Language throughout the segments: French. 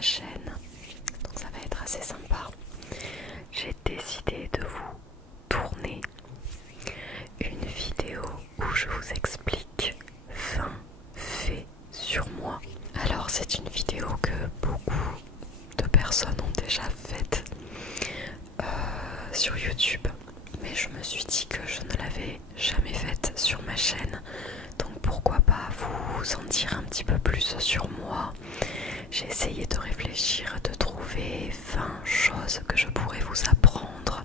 ma chaîne, donc ça va être assez sympa. J'ai décidé de vous tourner une vidéo où je vous explique 20 faits sur moi. Alors c'est une vidéo que beaucoup de personnes ont déjà faite sur YouTube, mais je me suis dit que je ne l'avais jamais faite sur ma chaîne, donc pourquoi pas vous en dire un petit peu plus sur moi. J'ai essayé de réfléchir, de trouver 20 choses que je pourrais vous apprendre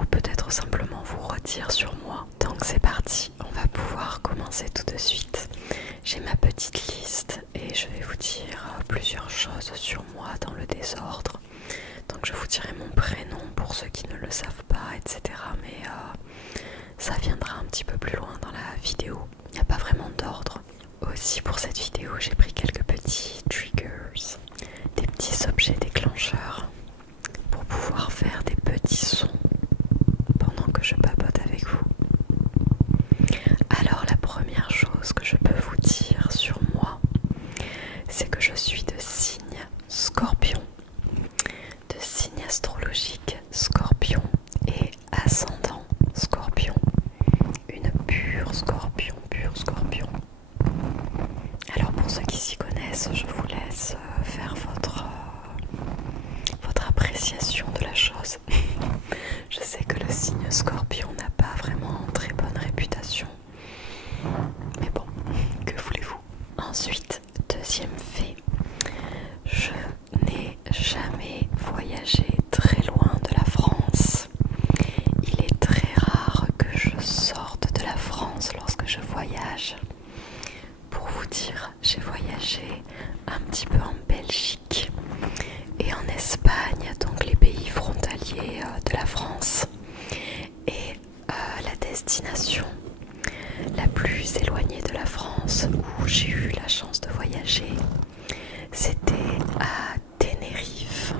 ou peut-être simplement vous redire sur moi. Donc c'est parti, on va pouvoir commencer tout de suite. J'ai ma petite liste et je vais vous dire plusieurs choses sur moi dans le désordre. Donc je vous dirai mon prénom pour ceux qui ne le savent pas, etc. Mais ça viendra un petit peu plus loin dans la vidéo. Il n'y a pas vraiment d'ordre. Aussi pour cette vidéo, j'ai pris quelques petits triggers, des petits objets déclencheurs pour pouvoir faire des petits sons pendant que je papote avec vous. Alors la première chose que je peux vous dire sur moi, c'est que je suis de signe Scorpion, de signe astrologique Scorpion et ascendant Scorpion, une pure Scorpion, pure Scorpion. Alors pour ceux qui s'y connaissent, je vous laisse faire votre appréciation de la chose. Je sais que le signe Scorpion n'a pas vraiment très bonne réputation, mais bon, que voulez-vous. Ensuite, deuxième fait, je n'ai jamais voyagé très loin de la France. Il est très rare que je sorte de la France lorsque je voyage. Pour vous dire, j'ai voyagé un petit peu en Belgique et en Espagne, donc les pays frontaliers de la France. Et la destination la plus éloignée de la France où j'ai eu la chance de voyager, c'était à Tenerife.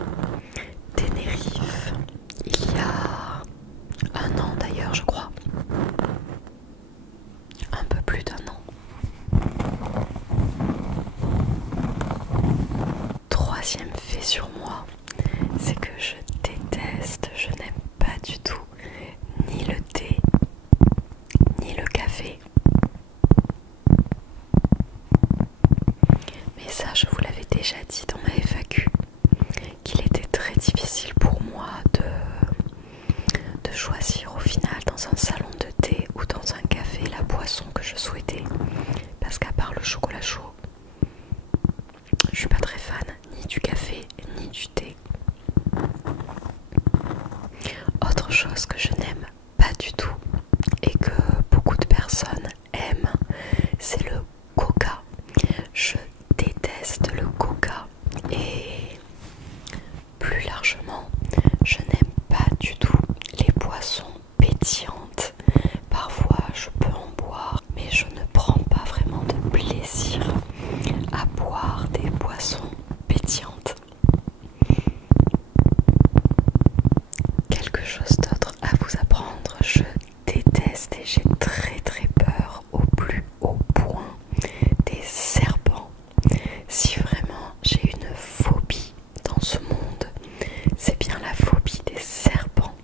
Tenerife, il y a un an d'ailleurs, je crois. Un peu plus d'un an. Troisième fait sur moi, c'est que je déteste, je n'aime pas du tout ni le thé, ni le café. Mais ça, je vous l'avais déjà dit dans ma FAQ, qu'il était très difficile pour moi de choisir au final dans un salon de thé ou dans un café la boisson que je souhaitais. Parce qu'à part le chocolat chaud, je suis pas très fan ni du café ni du thé. Autre chose que je n'aime pas du tout et que beaucoup de personnes aiment, c'est le coca. Je déteste le coca et plus largement, je n'aime pas du tout les boissons pétillantes. Parfois je peux en boire, mais je ne prends pas vraiment de plaisir à boire des boissons pétillantes. Quelque chose d'autre à vous apprendre, je déteste et j'ai très peur au plus haut point des serpents. Si vraiment j'ai une phobie dans ce monde, c'est bien la phobie des serpents.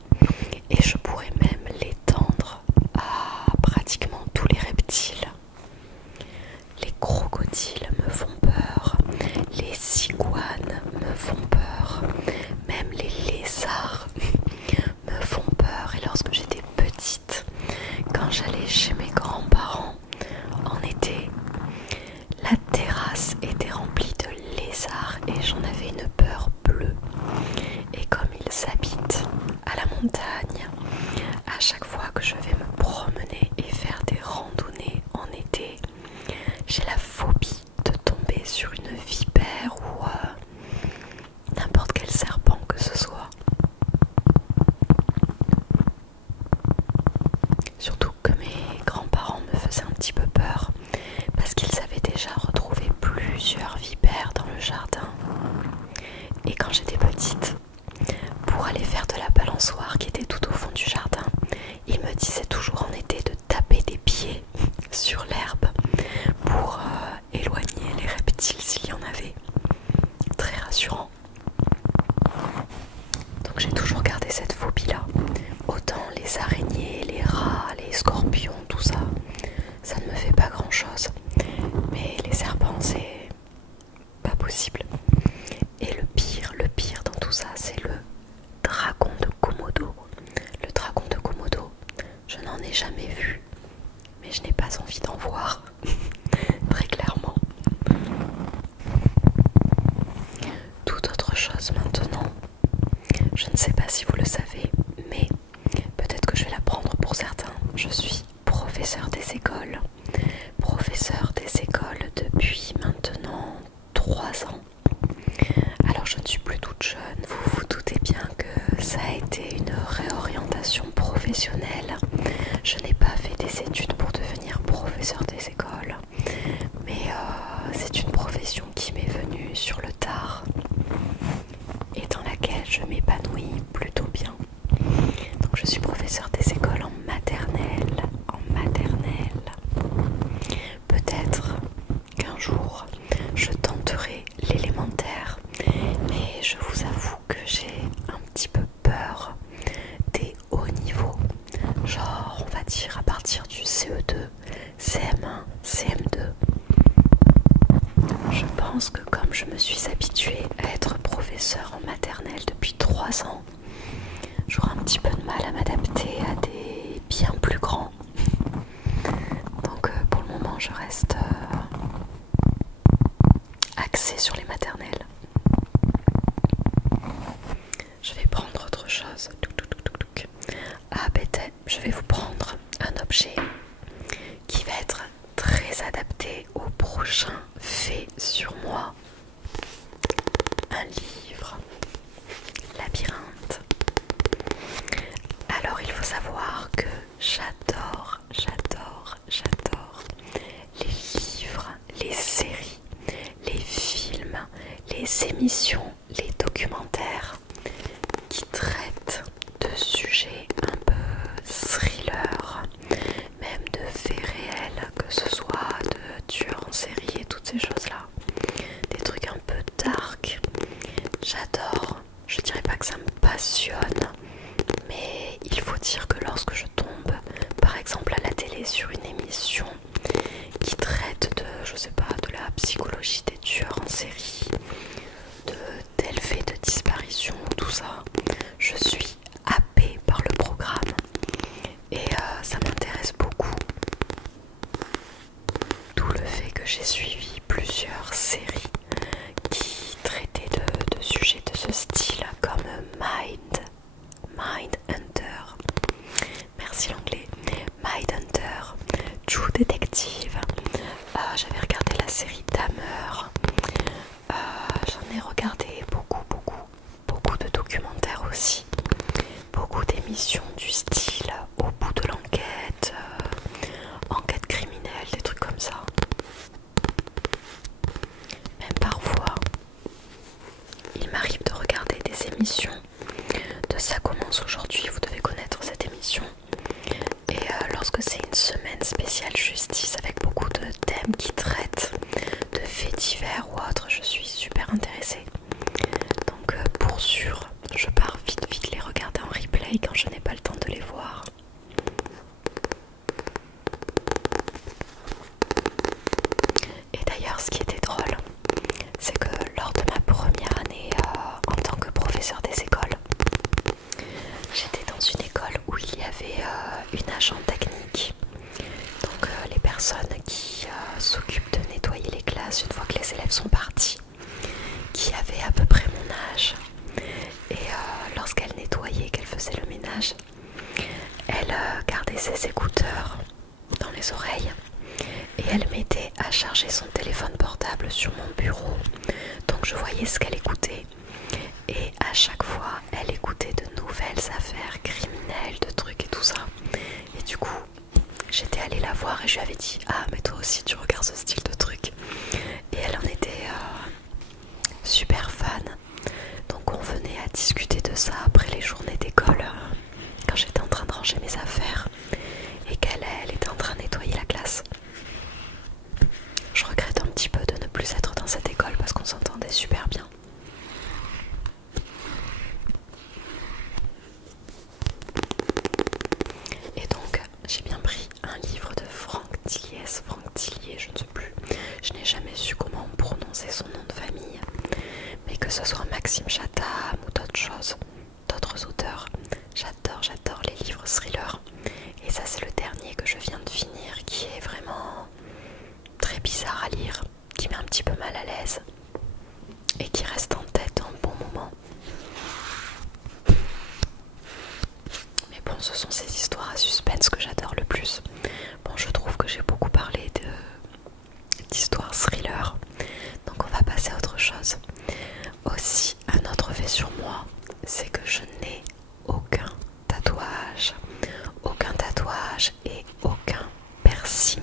Et je pourrais même l'étendre à pratiquement tous les reptiles. Les crocodiles me font peur, les iguanes me font peur, même les lézards me font peur. Et lorsque j'étais petite, quand j'allais chez mes grands-parents en été, la terrasse était remplie de lézards et j'en avais une peur bleue. Et comme ils habitent à la montagne, à chaque fois que je vais me promener et faire des randonnées en été, j'ai la phobie de tomber sur une vipère ou n'importe quel serpent que ce soit. Surtout que mes grands-parents me faisaient un petit peu peur parce qu'ils avaient déjà retrouvé plusieurs vipères dans le jardin. Et quand j'étais petite, pour aller faire de la balançoire qui était tout au fond du jardin, ils me disaient toujours en été de taper des pieds sur l'herbe pour éloigner les reptiles s'il y en avait. Très rassurant. chose maintenant. Je ne sais pas si vous le savez, mais peut-être que je vais l'apprendre pour certains. Je suis professeur des écoles. Professeur des écoles depuis maintenant 3 ans. Alors je ne suis plus toute jeune. Vous vous doutez bien que ça a été une réorientation professionnelle. Je n'ai pas fait des études pour devenir professeur des écoles. Mais c'est une profession qui m'est venue sur le tard et dans laquelle je m'épanouis plutôt bien. Donc je suis professeur des écoles en maternelle. Peut-être qu'un jour je tenterai l'élémentaire, mais je vous avoue que j'ai un petit peu peur des hauts niveaux. Genre on va dire à partir du CE2, CM1, CM2. Je pense que comme je me suis habituée à être professeur en maternelle depuis 3 ans, j'aurai un petit peu de mal à m'adapter à des bien plus grands. Donc pour le moment je reste axée sur les maternelles. Je vais prendre autre chose. Ah bête, je vais vous prendre un objet qui va être très adapté au prochain fait sur moi. Un livre, Labyrinthe. Alors il faut savoir que j'adore les livres, les séries, les films, les émissions, les documentaires qui traitent de sujets un peu thriller, même de faits réels, que ce soit de tueurs en série et toutes ces choses-là. Des trucs un peu dark. J'adore. Je dirais pas que ça me passionne, mais il faut dire que lorsque je tombe, par exemple à la télé, sur une émission qui traite de, je sais pas, de la psychologie des tueurs en série, de tels faits de disparition, tout ça, je suis happée par le programme et ça m'intéresse beaucoup. D'où le fait que j'ai suivi plusieurs séries qui traitaient de sujets de ce style, comme Mindhunter. Merci l'anglais. Mindhunter, True Detective. J'avais regardé la série Dahmer. J'en ai regardé beaucoup de documentaires aussi. Beaucoup d'émissions du style Au bout de l'enquête, enquête criminelle, des trucs comme ça. Même parfois, il m'arrive de regarder des émissions de Ça commence aujourd'hui, vous devez connaître cette émission. Et lorsque c'est une semaine spéciale justice avec beaucoup de thèmes qui traitent de faits divers ou autres, je suis super intéressée. Donc pour sûr, je pars vite les regarder en replay quand je n'ai pas le temps de les voir. Et d'ailleurs, ce qui était drôle, c'est que lors de ma première année en tant que professeur des écoles, j'étais dans une école où il y avait une agent technique. Donc les personnes qui s'occupent de nettoyer les classes une fois que les élèves sont partis, qui avaient à peu près mon âge. Et lorsqu'elle nettoyait, qu'elle faisait le ménage, elle gardait ses écouteurs dans les oreilles et elle mettait à charger son téléphone portable sur mon bureau. Donc je voyais ce qu'elle écoutait et à chaque fois elle écoutait de nouvelles affaires criminelles, de trucs et tout ça. Et du coup j'étais allée la voir et je lui avais dit: ah mais toi aussi tu regardes ce style de truc. Et elle en était super fan. Donc on venait à discuter de ça après les journées d'école, quand j'étais en train de ranger mes affaires et qu'elle était en train de nettoyer la classe. Je regrette un petit peu de ne plus être dans cette école parce qu'on s'entendait super bien. Et donc j'ai bien pris un livre de Franck Tillier, je ne sais plus, je n'ai jamais su comment prononcer son nom de famille, mais que ce soit Maxime Chatham ou d'autres choses, d'autres auteurs, j'adore les livres thrillers. Et ça c'est le dernier que je viens de finir, qui est vraiment très bizarre à lire, qui met un petit peu mal à l'aise et qui reste en tête un bon moment. sur moi, c'est que je n'ai aucun tatouage. Aucun tatouage et aucun piercing,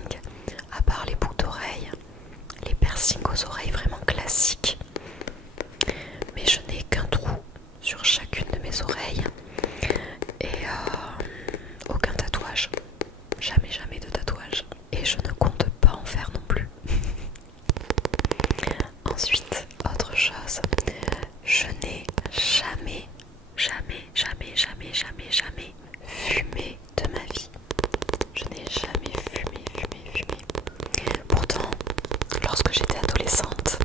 à part les boucles d'oreilles, les piercings aux oreilles vraiment classiques. Mais je n'ai qu'un trou sur chacune de mes oreilles et aucun tatouage. Jamais, jamais de tatouage. Et je ne compte pas en faire non plus. Ensuite, autre chose, je n'ai jamais, jamais, jamais, jamais, jamais, jamais fumé de ma vie. Je n'ai jamais fumé. Pourtant, lorsque j'étais adolescente,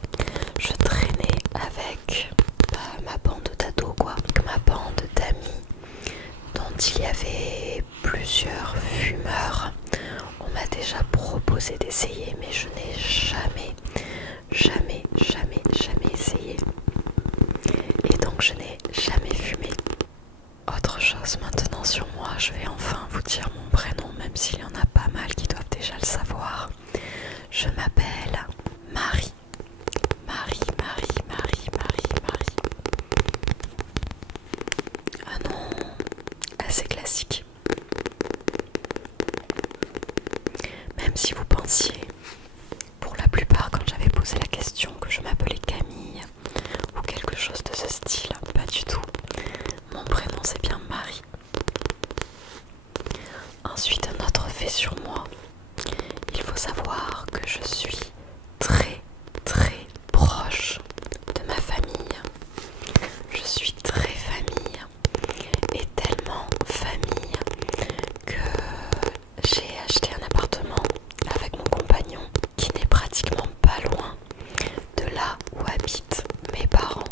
je traînais avec ma bande d'ados, quoi, ma bande d'amis, dont il y avait plusieurs fumeurs. On m'a déjà proposé d'essayer, mais je n'ai jamais essayé. Et donc je n'ai jamais fumé. Autre chose maintenant sur moi, je vais enfin vous dire mon prénom, même s'il y en a pas mal qui doivent déjà le savoir. Je m'appelle Marie. Marie. Un nom assez classique. Même si vous pensiez, pour la plupart, quand j'avais posé la question, que je m'appelais Camille ou quelque chose de ce style, pas du tout. Mon prénom c'est bien Marie. Ensuite, un autre fait sur moi. Il faut savoir que je suis très proche de ma famille. Je suis très famille et tellement famille que j'ai acheté un appartement avec mon compagnon qui n'est pratiquement pas loin de là où habitent mes parents.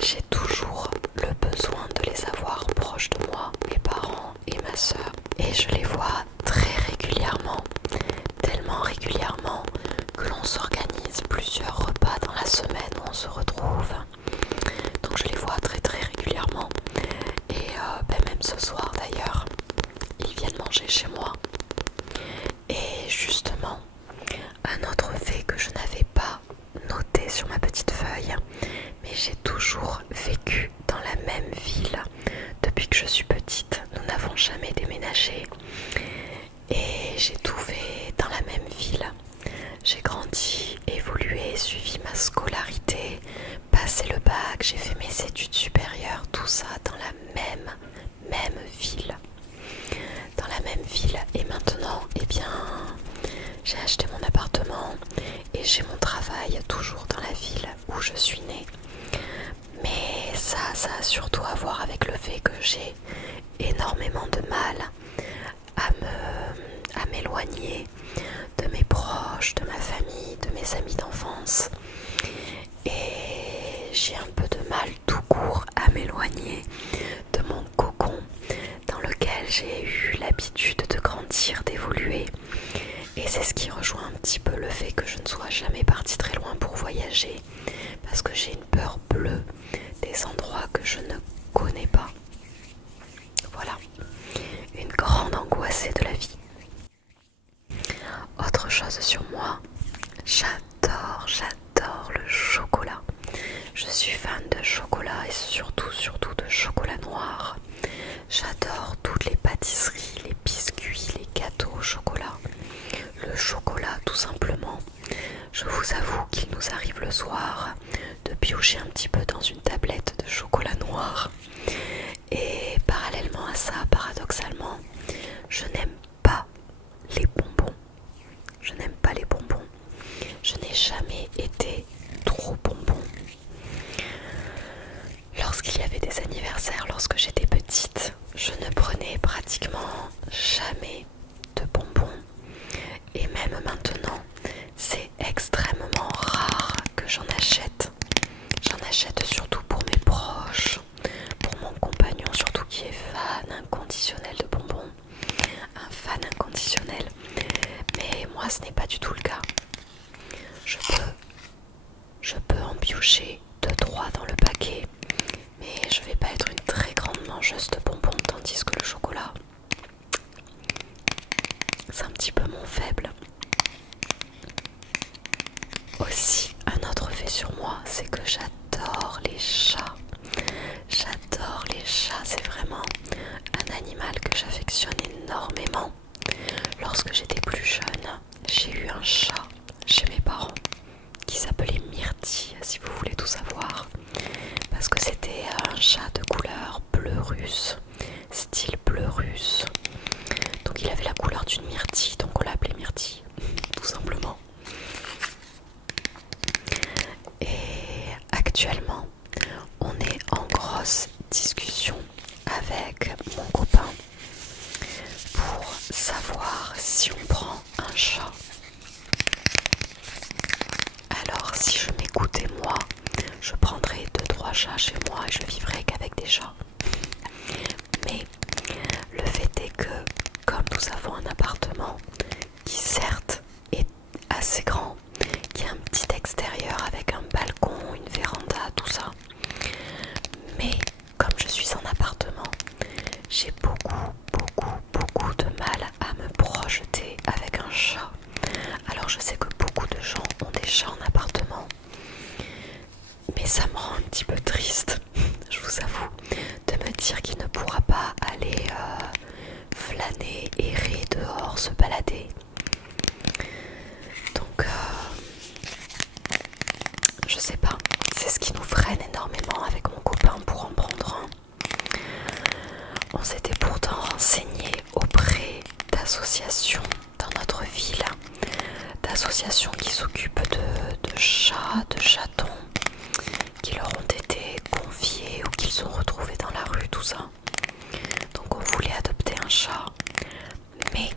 J'ai toujours le besoin de les avoir proches de moi, mes parents et ma soeur. Et je les vois très régulièrement, tellement régulièrement que l'on s'organise plusieurs repas dans la semaine où on se retrouve. Donc je les vois très régulièrement. Et même ce soir d'ailleurs, ils viennent manger chez moi. Et justement, un autre fait que je n'avais pas noté sur ma petite feuille, mais j'ai toujours vécu dans la même ville depuis que je suis petite. Nous n'avons jamais déménagé et j'ai tout fait dans la même ville. J'ai grandi, évolué, suivi ma scolarité, passé le bac, j'ai fait mes études supérieures, tout ça dans la même ville. Dans la même ville. Et maintenant, eh bien, j'ai acheté mon appartement et j'ai mon travail toujours dans la ville où je suis née. Mais ça a surtout à voir avec le fait que j'ai énormément de mal à m'éloigner de mes proches, de ma famille, de mes amis d'enfance. Et j'ai un peu de mal tout court à m'éloigner de mon cocon dans lequel j'ai eu l'habitude de grandir, d'évoluer. Et c'est ce qui rejoint un petit peu le fait que je ne sois jamais partie très loin pour voyager, parce que j'ai une peur bleue des endroits que je ne connais pas. Voilà, une grande angoissée de la vie. Autre chose sur moi, j'adore le chocolat. Je suis fan de chocolat et surtout de chocolat noir. J'adore toutes les pâtisseries, les biscuits, les gâteaux au chocolat. Le chocolat tout simplement. Je vous avoue qu'il nous arrive le soir de piocher un petit peu dans une tablette de chocolat noir. Et parallèlement à ça, paradoxalement, je n'aime pas les bonbons. Je n'aime pas les bonbons. Je n'ai jamais été trop bonbon. Lorsqu'il y avait des anniversaires, lorsque j'étais petite, je ne prenais pratiquement jamais de bonbons. Et même maintenant, c'est extrêmement rare que j'en achète. J'en achète surtout pour mes proches, pour mon compagnon chat de couleur bleu russe, style bleu russe. Donc il avait la couleur d'une myrtille, donc on l'a appelé myrtille, tout simplement. Et actuellement, on est en grosse discussion avec mon copain pour savoir si on prend un chat. Alors si je m'écoutais moi, je prendrais 2-3 chats chez moi et je vivrais qu'avec des chats. Mais le fait est que comme nous avons un appartement qui certes est assez grand, qui a un petit extérieur avec un balcon, une véranda, tout ça, mais comme je suis en appartement, j'ai beaucoup de mal à me projeter avec un chat. Alors je sais que beaucoup de gens ont des chats en appartement, mais ça me rend un petit peu triste, je vous avoue, de me dire qu'il ne pourra pas aller flâner, errer dehors, se balader. Donc je sais pas, c'est ce qui nous freine énormément avec mon copain pour en prendre un. On s'était pourtant renseigné auprès d'associations dans notre ville, d'associations qui s'occupent de chats, de chatons, qui leur ont été confiés ou qu'ils ont retrouvés dans la rue, tout ça. Donc on voulait adopter un chat, mais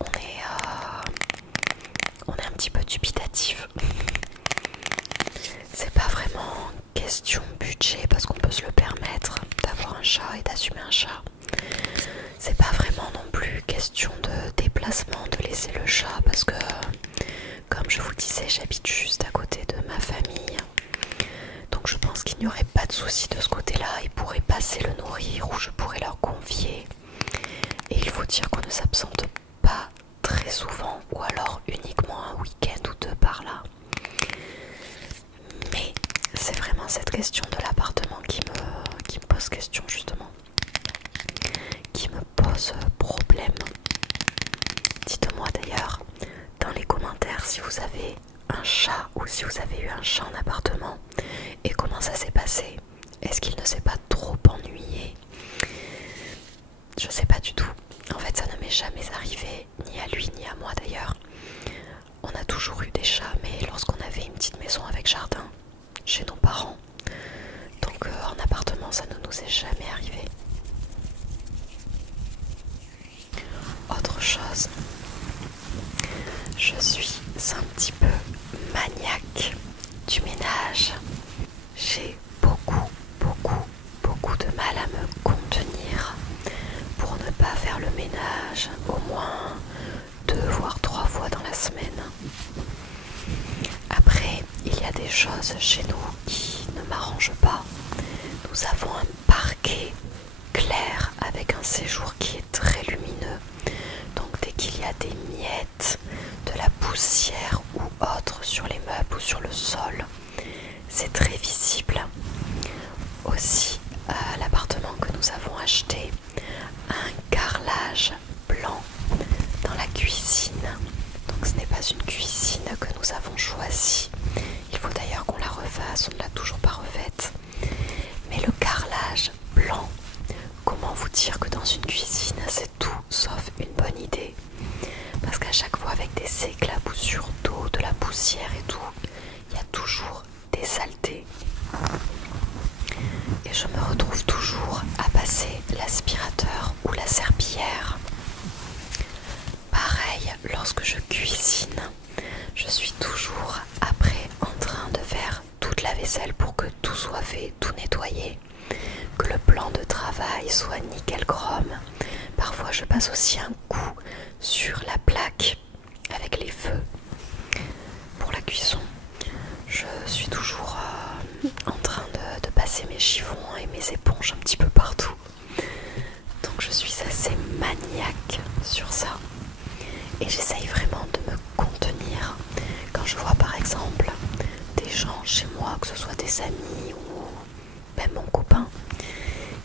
on est un petit peu dubitatif. C'est pas vraiment question budget parce qu'on peut se le permettre d'avoir un chat et d'assumer un chat. C'est pas vraiment non plus question de déplacement, de laisser le chat parce que comme je vous disais, j'habite juste à côté de ma famille. Donc je pense qu'il n'y aurait pas de souci de ce côté-là. Ils pourraient passer le nourrir ou je pourrais leur confier. Et il faut dire qu'on ne s'absente pas très souvent ou alors uniquement un week-end ou deux par là. Mais c'est vraiment cette question de l'appartement qui me pose question justement. Qui me pose problème. Dites-moi d'ailleurs dans les commentaires si vous avez un chat ou si vous avez eu un chat en appartement et comment ça s'est passé. Est-ce qu'il ne s'est pas trop ennuyé? Je sais pas du tout. En fait ça ne m'est jamais arrivé, ni à lui ni à moi d'ailleurs. On a toujours eu des chats, mais lorsqu'on avait une petite maison avec jardin chez nos parents. Donc en appartement ça ne nous est jamais arrivé. Autre chose, je suis un petit peu maniaque du ménage. J'ai beaucoup de mal à me contenir pour ne pas faire le ménage au moins 2 voire 3 fois dans la semaine. Après, il y a des choses chez nous qui ne m'arrangent pas. Nous avons un parquet clair avec un séjour qui est très lumineux. Donc dès qu'il y a des miettes, de la poussière ou autre sur les meubles ou sur le sol, c'est très visible. Aussi, l'appartement que nous avons acheté a un carrelage blanc dans la cuisine. Donc ce n'est pas une cuisine que nous avons choisie. Il faut d'ailleurs qu'on la refasse, on ne l'a toujours pas refaite. Mais le carrelage blanc, comment vous dire que dans une cuisine c'est tout sauf une bonne idée. Parce qu'à chaque fois avec des éclaboussures d'eau, de la poussière et tout, il y a toujours des saletés. Et je me retrouve toujours à passer l'aspirateur ou la serpillière. Pareil, lorsque je cuisine, je suis toujours après en train de faire toute la vaisselle pour que tout soit fait, tout nettoyé, que le plan de travail soit nickel chrome. Parfois je passe aussi un coup sur la plaque avec les feux pour la cuisson. Je suis toujours en train de passer mes chiffons et mes éponges un petit peu partout. Donc je suis assez maniaque sur ça. Et j'essaye vraiment de me contenir quand je vois par exemple des gens chez moi, que ce soit des amis ou même mon copain,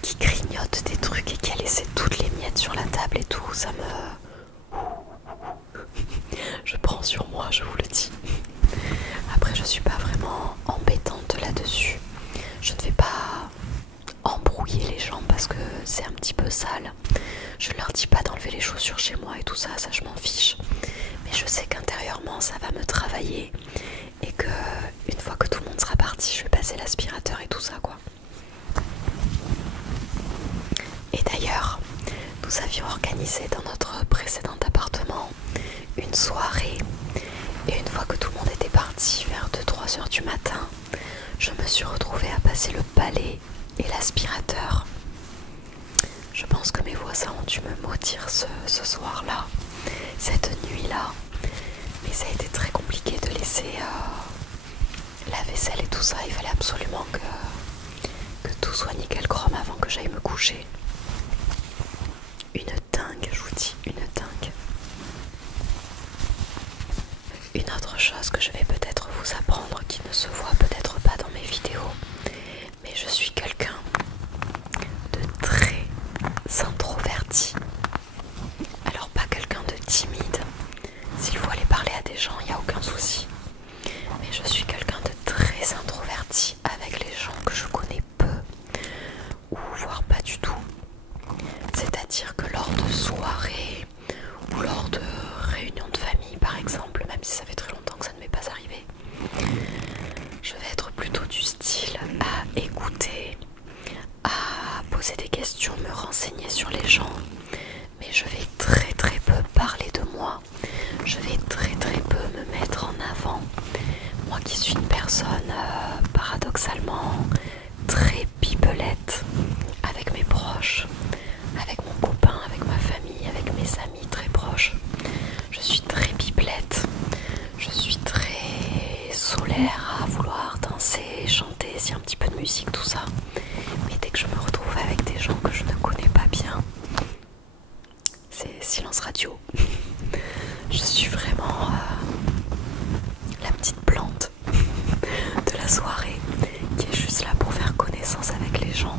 qui grignote des trucs et qui a laissé toutes les miettes sur la table et tout, ça me... Je prends sur moi, je vous le dis. Après je suis pas vraiment embêtante là-dessus. tout ça, ça je m'en fiche. Mais je sais qu'intérieurement ça va me travailler et que une fois que tout le monde sera parti, je vais passer l'aspirateur et tout ça quoi. Et d'ailleurs, nous avions organisé dans notre précédent appartement une soirée. Et une fois que tout le monde était parti vers 2-3 heures du matin, je me suis retrouvée à passer le balai et l'aspirateur. Je pense que mes voisins ont dû me maudire ce soir-là, cette nuit-là. Mais ça a été très compliqué de laisser la vaisselle et tout ça. Il fallait absolument que tout soit nickel chrome avant que j'aille me coucher. Une dingue, je vous dis, une dingue. Une autre chose que je vais peut-être vous apprendre, qui ne se voit peut-être pas dans mes vidéos, mais je suis quelqu'un de très introverti. Alors pas quelqu'un de timide, s'il faut aller parler à des gens, il n'y a aucun souci. Mais je suis quelqu'un de très introverti avec les gens que je connais peu, ou voire pas du tout. C'est-à-dire que lors de soirées ou lors de réunions de famille par exemple, même si ça fait très longtemps que ça ne m'est pas arrivé, je vais être plutôt du style à écouter, à poser des questions, me renseigner sur les gens, mais je vais très très peu parler de moi, je vais très très peu me mettre en avant. Moi qui suis une personne paradoxalement très pipelette avec mes proches, avec mon copain, avec ma famille, avec mes amis très proches. Je suis très pipelette, je suis très solaire à vouloir danser, chanter, s'il y a un petit peu de musique, tout ça. Mais dès que je me retrouve avec des gens que je ne connais pas bien, c'est silence radio. Je suis vraiment la petite plante de la soirée qui est juste là pour faire connaissance avec les gens,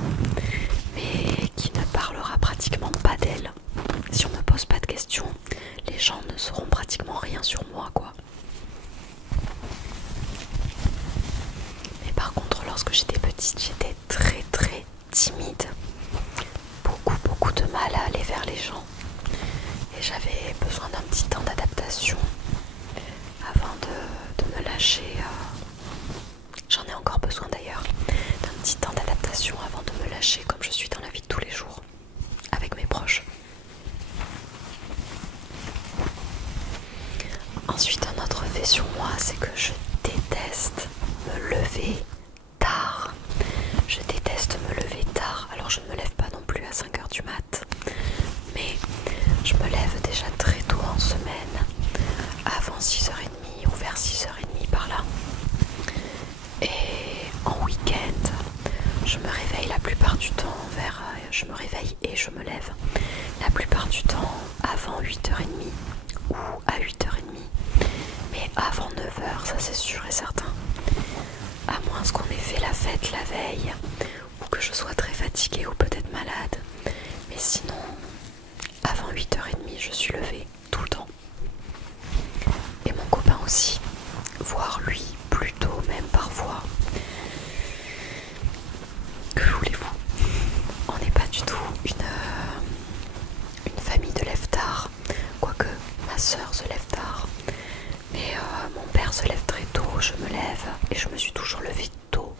mais qui ne parlera pratiquement pas d'elle. Si on me pose pas de questions, les gens ne sauront pratiquement rien sur moi quoi. Mais par contre, lorsque j'étais petite, j'étais très très timide, beaucoup de mal à aller vers les gens, et j'avais besoin d'un petit temps d'adaptation avant de me lâcher. J'en ai encore besoin d'ailleurs, d'un petit temps d'adaptation avant de me lâcher comme je suis dans la vie de tous les jours avec mes proches. Ensuite, un autre fait sur moi, c'est que je déteste me lever tard. Je déteste me lever tard. Alors je ne me lève pas non plus à 5h du mat, mais je me lève déjà très tôt en semaine, avant 6h30 ou vers 6h30 par là. Et en week-end, je me réveille la plupart du temps je me réveille et je me lève la plupart du temps avant 8h30 ou à 8h30. Mais avant 9h, ça c'est sûr et certain. À moins qu'on ait fait la fête la veille, ou que je sois très fatiguée ou peut-être malade. Mais sinon, avant 8h30, je suis levée tout le temps. Et mon copain aussi, voire lui, plutôt même parfois. Que voulez-vous? On n'est pas du tout une famille de lève-tard, quoique ma soeur se lève tard. Mais mon père se lève très tôt, je me lève et je me suis toujours levée tôt.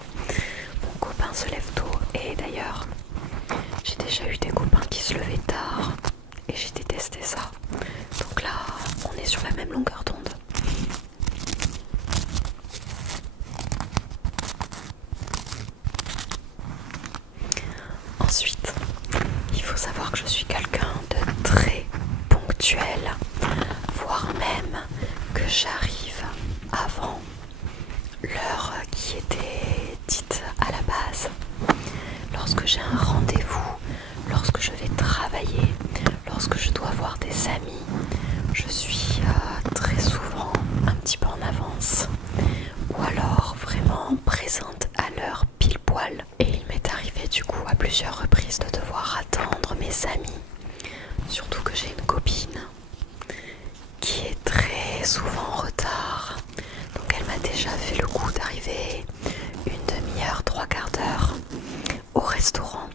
Mon copain se lève tôt et d'ailleurs, j'ai déjà eu des copains qui se levaient tard et j'ai détesté ça. Donc là, on est sur la même longueur d'onde. Ensuite, il faut savoir que je suis quelqu'un de très ponctuel, voire même que j'arrive avant l'heure qui était dite à la base. Lorsque j'ai un rendez-vous, lorsque je vais travailler, lorsque je dois voir des amis, je suis très souvent un petit peu en avance, ou alors vraiment présente à l'heure pile poil. Et il m'est arrivé du coup à plusieurs reprises de devoir attendre mes amis, surtout que j'ai une copine qui est très souvent en retard, donc elle m'a déjà fait le coup d'arriver une demi-heure, 3/4 d'heure au restaurant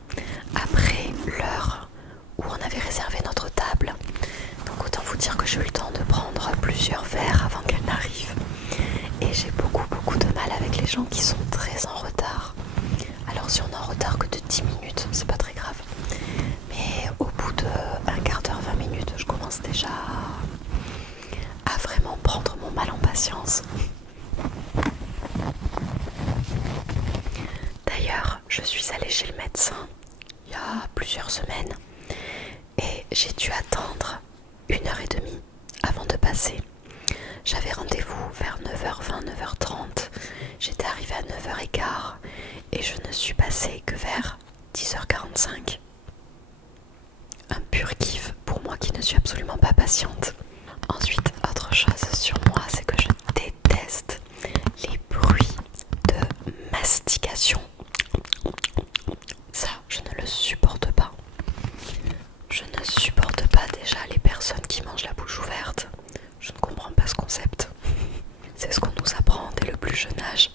après l'heure où on avait réservé notre table. Donc autant vous patience. D'ailleurs, je suis allée chez le médecin il y a plusieurs semaines et j'ai dû attendre 1h30 avant de passer. J'avais rendez-vous vers 9h20, 9h30. J'étais arrivée à 9h15 et je ne suis passée que vers 10h45. Un pur kiff pour moi qui ne suis absolument pas patiente. Ensuite, autre chose sur moi, c'est que je déteste les bruits de mastication. Ça, je ne le supporte pas. Je ne supporte pas déjà les personnes qui mangent la bouche ouverte. Je ne comprends pas ce concept. C'est ce qu'on nous apprend dès le plus jeune âge.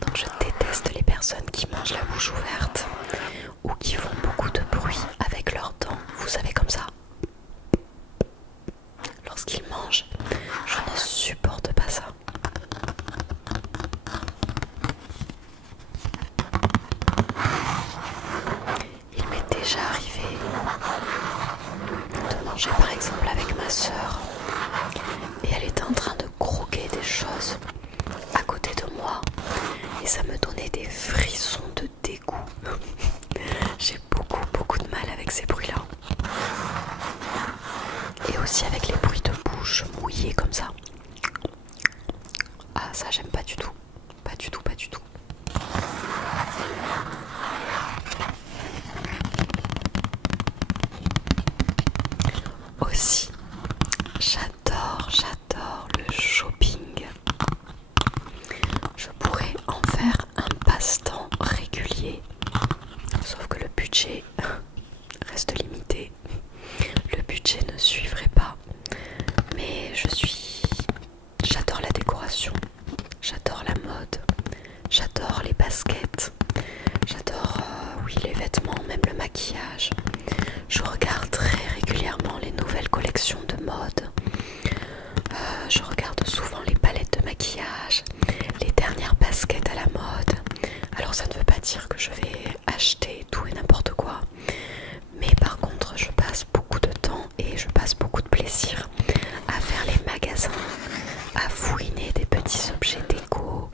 Donc je déteste les personnes qui mangent la bouche ouverte ou qui font beaucoup de bruit avec leurs dents. Vous savez, comme ça. Lorsqu'ils mangent, je ne supporte pas ça. Il m'est déjà arrivé de manger par exemple avec ma soeur et elle était en train de croquer des choses à côté de moi et ça me donnait des frissons de dégoût. J'ai beaucoup de mal avec ces bruits là et aussi avec les bruits de bouche mouillés comme ça. Ah, ça j'aime pas du tout, pas du tout. Aussi, j'adore le shopping. Je pourrais en faire un passe-temps régulier, sauf que le budget reste limité. Le budget ne suivrait pas, mais j'adore la décoration, j'adore la mode, j'adore les baskets, j'adore oui, les vêtements, même le maquillage. Je regarde très régulièrement les nouvelles collections de mode. Je regarde souvent les palettes de maquillage, les dernières baskets à la mode. Alors ça ne veut pas dire que je vais acheter tout et n'importe quoi. Mais par contre, je passe beaucoup de temps et je passe beaucoup de plaisir à faire les magasins, à fouiner des petits objets déco,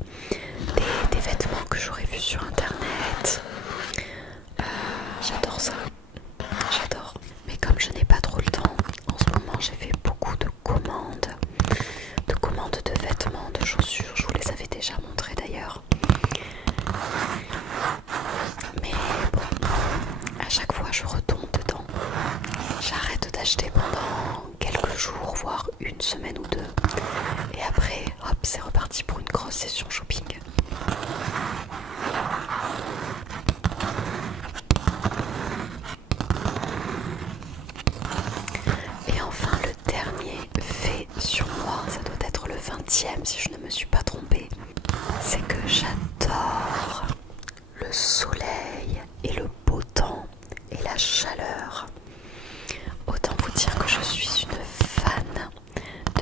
des vêtements que j'aurais vus sur internet. J'adore ça, j'adore. Mais comme je n'ai pas trop le temps, en ce moment j'ai fait beaucoup de commandes de vêtements, de chaussures. Je vous les avais déjà montrés d'ailleurs. Mais bon, à chaque fois je retombe dedans. J'arrête d'acheter pendant quelques jours, voire une semaine ou deux. Et après, hop, c'est reparti pour une grosse session shopping. Et enfin, le dernier fait sur moi, ça doit être le 20e si je ne me suis pas trompée, c'est que j'adore le soleil et le beau temps et la chaleur. Autant vous dire que je suis une fan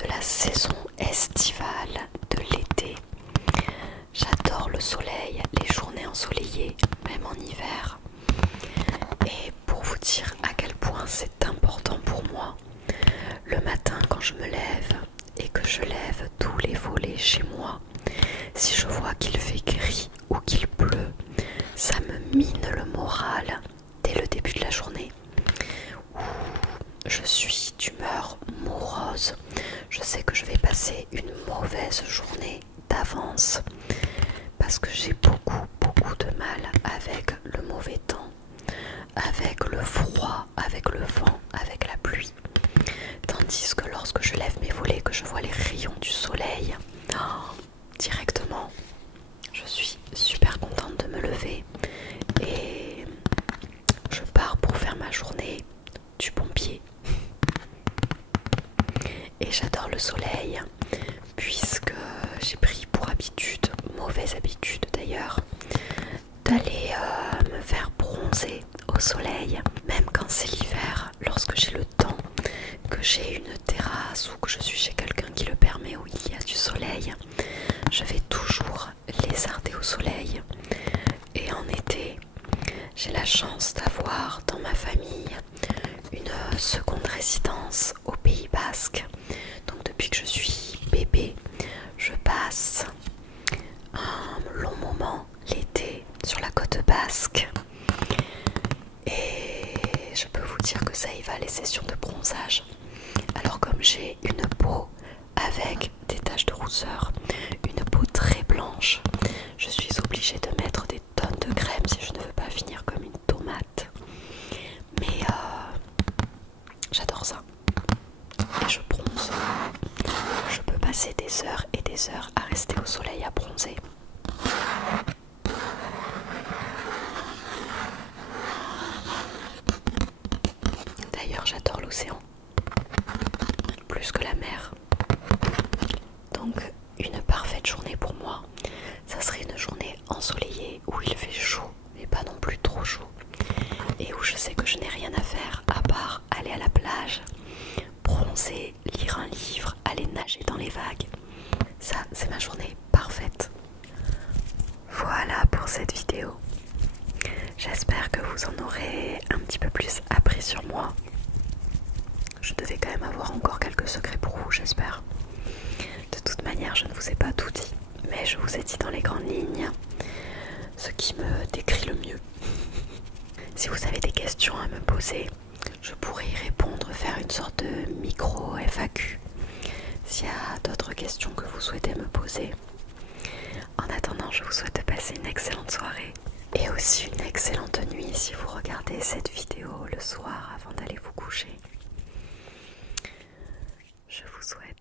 de la saison estivale, de l'été. J'adore le soleil, les journées ensoleillées, même en hiver. Et pour vous dire à quel point c'est important pour moi, le matin quand je me lève et que je lève tous les volets chez moi, si je vois qu'il fait gris ou qu'il pleut, ça me mine le moral dès le début de la journée. Je suis d'humeur morose. Je sais que je vais passer une mauvaise journée d'avance parce que j'ai beaucoup de mal avec le mauvais temps, avec le froid, avec le vent, avec la pluie. Tandis que lorsque je lève mes volets, que je vois les rayons du soleil, directement, je suis super contente de me lever et je pars pour faire ma journée du bon pied. Et j'adore le soleil puisque j'ai pris pour habitude, mauvaise habitude d'ailleurs, d'aller me faire bronzer au soleil, même quand c'est l'hiver, lorsque j'ai le temps, que j'ai une terrasse ou que je suis chez quelqu'un qui le permet, où il y a du soleil, je vais toujours lézarder au soleil. Et en été, j'ai la chance d'avoir dans ma famille une seconde résidence au Pays Basque. Donc depuis que je suis bébé, de basque. Et je peux vous dire que ça y va les sessions de bronzage. Alors comme j'ai une peau avec des taches de rousseur, une peau très blanche, je suis obligée de mettre des tonnes de crème si je ne veux pas finir comme une tomate. Mais j'adore ça. Et je bronze. Je peux passer des heures et des heures à rester au soleil à bronzer. D'ailleurs, j'adore l'océan. Plus que la mer. Donc, une parfaite journée pour moi, ça serait une journée ensoleillée où il fait chaud, mais pas non plus trop chaud. Et où je sais que je n'ai rien à faire à part aller à la plage, bronzer, lire un livre, aller nager dans les vagues. Ça, c'est ma journée parfaite. Voilà pour cette vidéo. J'espère que vous en aurez un petit peu plus appris sur moi. Je devais quand même avoir encore quelques secrets pour vous, j'espère. De toute manière, je ne vous ai pas tout dit, mais je vous ai dit dans les grandes lignes ce qui me décrit le mieux. Si vous avez des questions à me poser, je pourrais y répondre, faire une sorte de micro FAQ. S'il y a d'autres questions que vous souhaitez me poser. En attendant, je vous souhaite de passer une excellente soirée et aussi une excellente nuit si vous regardez cette vidéo le soir avant d'aller vous coucher. Je vous souhaite